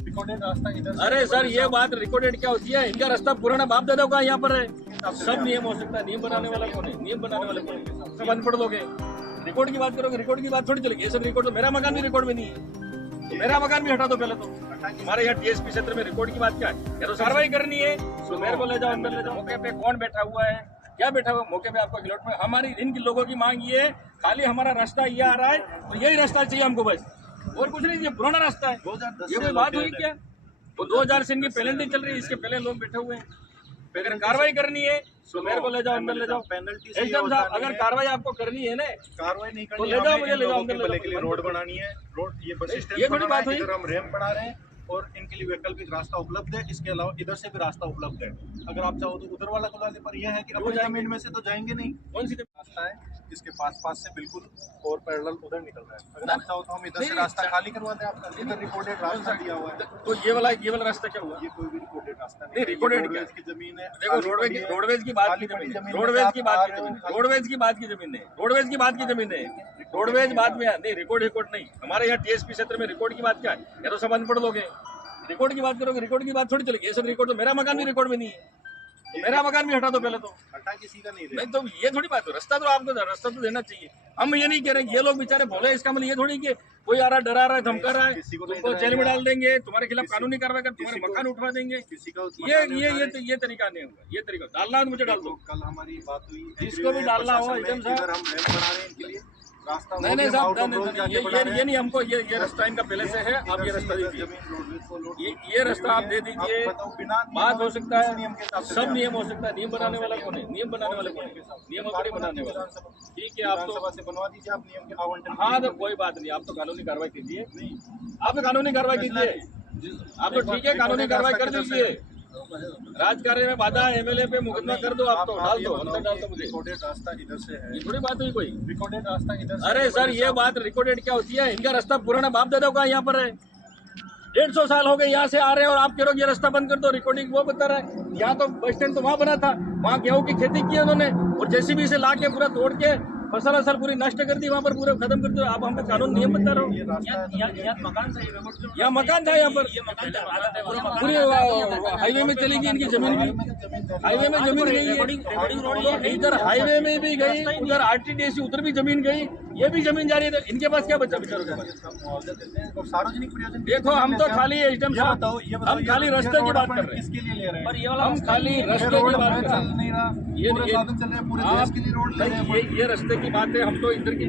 Recorded रास्ता इधर से। अरे सर ये बात रिकॉर्डेड क्या होती है? इनका रास्ता पुराना बाप दादा का यहाँ पर है, सब नियम हो सकता है। नियम बनाने वाला कौन है? नियम बनाने वाले कौन है? सब अनपढ़ लोग हैं। रिकॉर्ड की बात करोगे, रिकॉर्ड की बात थोड़ी चलेगी। ये सब रिकॉर्ड तो मेरा मकान भी रिकॉर्ड में नहीं है, तो मेरा मकान भी हटा दो पहले तो। हमारे यहाँ टीएसपी क्षेत्र में रिकॉर्ड की बात क्या है? या तो कार्रवाई करनी है तो मेरे को ले जाओ, अंदर ले जाओ। मौके पे कौन बैठा हुआ है, क्या बैठा हुआ मौके पे आपको गिलोट में? हमारी इन लोगों की मांग ये है, खाली हमारा रास्ता ये आ रहा है और यही रास्ता चाहिए हमको बस, और कुछ नहीं। ये पुराना रास्ता है, ये कोई बात हुई क्या? वो 2000 से इनकी पेनल्टी चल रही है, इसके पहले लोग बैठे हुए हैं। अगर कार्रवाई करनी है तो मेरे को ले जाओ, अंदर ले जाओ। पेनल्टी एकदम साहब, अगर कार्रवाई आपको करनी है ना, कार्रवाई नहीं तो करनी, ले जाओ, हमें मुझे इन ले जाओ, लोगों अंदर के ले भले जाओ। के लिए रोड बनानी है। रोड ये बस ये स्टैंड थोड़ी बनाना बात है, हुई। इधर हम रैंप बना रहे हैं और इनके लिए वैकल्पिक रास्ता उपलब्ध है। इसके अलावा इधर से भी रास्ता उपलब्ध है। अगर आप चाहो तो उधर वाला खुला दे, पर यह है कि अपनी जमीन में से तो जाएंगे नहीं। कौन सी रास्ता है इसके पास से बिल्कुल और पैरेलल उधर निकल रहा है। अगर आप चाहो तो हम इधर से रास्ता खाली करवा दें आपका। इधर रिकॉर्डेड रास्ता दिया हुआ है, तो ये वाला रास्ता क्या हुआ? ये कोई भी रिकॉर्डेड रास्ता नहीं, recorded क्या? की जमीन है। देखो रोडवेज की बात की जमीन है, रोडवेज की बात की जमीन है, रोडवेज की बात की जमीन है, रोडवेज की बात की जमीन है, रोडवेज बाद में नहीं। रिकॉर्ड नहीं। हमारे यहाँ टीएसपी क्षेत्र में रिकॉर्ड की बात क्या है? या तो सब अनपढ़ लोग हैं। रिकॉर्ड की बात करोगे, रिकॉर्ड की बात थोड़ी चलेगी। ये सब रिकॉर्ड तो मेरा मकान भी रिकॉर्ड में नहीं है, तो मेरा मकान भी हटा दो पहले तो। हटा किसी का नहीं नहीं तो ये थोड़ी बात है। रास्ता तो आपको रास्ता तो देना चाहिए। हम ये नहीं कह रहे ये लोग बेचारे भोले, इसका मतलब ये थोड़ी कि कोई आ रहा है, डरा रहा है, धमका रहा है, तुमको जेल में डाल देंगे, तुम्हारे खिलाफ कानूनी कार्रवाई कर, तुम्हारे मकान उठवा देंगे। किसी का ये तरीका नहीं होगा। ये तरीका डालना है तो मुझे डाल दो। कल हमारी बात हुई, जिसको भी डालना हो एकदम साहब। इधर हम रैंप बना रहे हैं इनके लिए रास्ता। नहीं साहब, ये नहीं हमको, ये रास्ता इनका पहले से है। आप ये रास्ता दीजिए, ये रास्ता आप दे दीजिए। बात हो सकता है, सब नियम हो सकता है। नियम बनाने वाला कौन है? नियम बनाने वाले कौन है? नियम अपने बनाने वाला। ठीक है, आप तो से बनवा दीजिए आप नियम के आवंटन। हाँ तो कोई बात नहीं, आप तो कानूनी कार्रवाई कीजिए। आप तो कानूनी कार्रवाई कीजिए। आप तो ठीक है, कानूनी कार्रवाई कर दीजिए। राजकार्य में बाधा है, एमएलए पे मुकदमा कर दो, आप तो डाल दो, अंदर डाल दो मुझे। रिकॉर्डेड रास्ता इधर से है, ये थोड़ी बात हुई कोई। रिकॉर्डेड रास्ता इधर से। अरे सर ये बात रिकॉर्डेड क्या होती है? इनका रास्ता पुराना बाप दादा का यहाँ पर है, 150 साल हो गए यहाँ से आ रहे हैं, और आप कह रहे हो ये रास्ता बंद कर दो। रिकॉर्डिंग वो बता रहा है। यहाँ तो बस स्टैंड तो वहाँ बना था, वहाँ गेहूं की खेती की उन्होंने, और जेसीबी से ला के पूरा तोड़ के फसल पूरी नष्ट कर दी, वहाँ पर पूरा खत्म कर दो। आप हमको कानून नियम बता रहे हो। यहाँ मकान था यहाँ पर, पूरी हाईवे में चली गई इनकी जमीन भी, हाईवे में जमीन गई है, इधर हाईवे में भी गई, उधर आरटीडीसी उधर भी जमीन गई, ये भी जमीन जा रही है। इनके पास क्या बचा बेचारों के पास? और सार्वजनिक प्रयोजन देखो हम तो खाली एचडीएम साहब, हम खाली रास्ते की बात कर रहे हैं। किसके लिए ले रहे हैं? हम खाली रास्ते की बात कर रहे हैं। नहीं रहा, पूरे साधन चल रहे हैं, पूरे देश के लिए रोड ले रहे हैं। ये रास्ते की बात है, हम तो इधर की